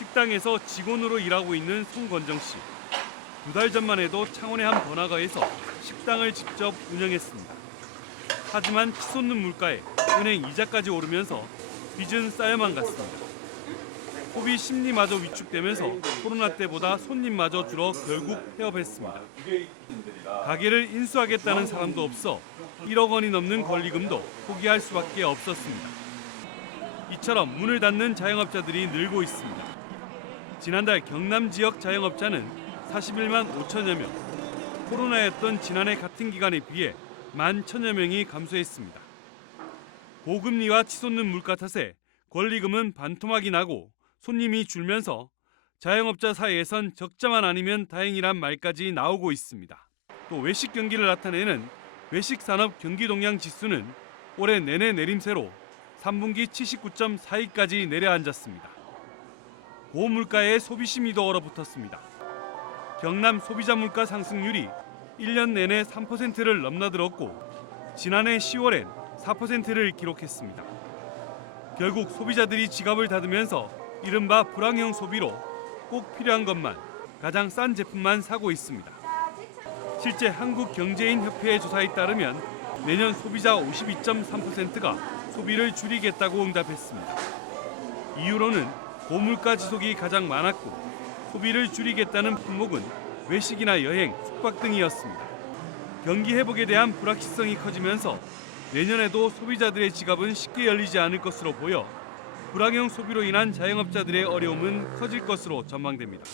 식당에서 직원으로 일하고 있는 송건정 씨. 두 달 전만 해도 창원의 한 번화가에서 식당을 직접 운영했습니다. 하지만 치솟는 물가에 은행 이자까지 오르면서 빚은 쌓여만 갔습니다. 소비 심리마저 위축되면서 코로나 때보다 손님마저 줄어 결국 폐업했습니다. 가게를 인수하겠다는 사람도 없어 1억 원이 넘는 권리금도 포기할 수밖에 없었습니다. 이처럼 문을 닫는 자영업자들이 늘고 있습니다. 지난달 경남 지역 자영업자는 41만 5천여 명, 코로나였던 지난해 같은 기간에 비해 1만 천여 명이 감소했습니다. 고금리와 치솟는 물가 탓에 권리금은 반토막이 나고 손님이 줄면서 자영업자 사이에선 적자만 아니면 다행이란 말까지 나오고 있습니다. 또 외식 경기를 나타내는 외식 산업 경기 동향 지수는 올해 내내 내림세로 3분기 79.42까지 내려앉았습니다. 고물가에 소비 심리도 얼어붙었습니다. 경남 소비자 물가 상승률이 1년 내내 3%를 넘나들었고 지난해 10월엔 4%를 기록했습니다. 결국 소비자들이 지갑을 닫으면서 이른바 불황형 소비로 꼭 필요한 것만 가장 싼 제품만 사고 있습니다. 실제 한국경제인협회의 조사에 따르면 내년 소비자 52.3%가 소비를 줄이겠다고 응답했습니다. 이유로는 고물가 지속이 가장 많았고 소비를 줄이겠다는 품목은 외식이나 여행, 숙박 등이었습니다. 경기 회복에 대한 불확실성이 커지면서 내년에도 소비자들의 지갑은 쉽게 열리지 않을 것으로 보여 불황형 소비로 인한 자영업자들의 어려움은 커질 것으로 전망됩니다.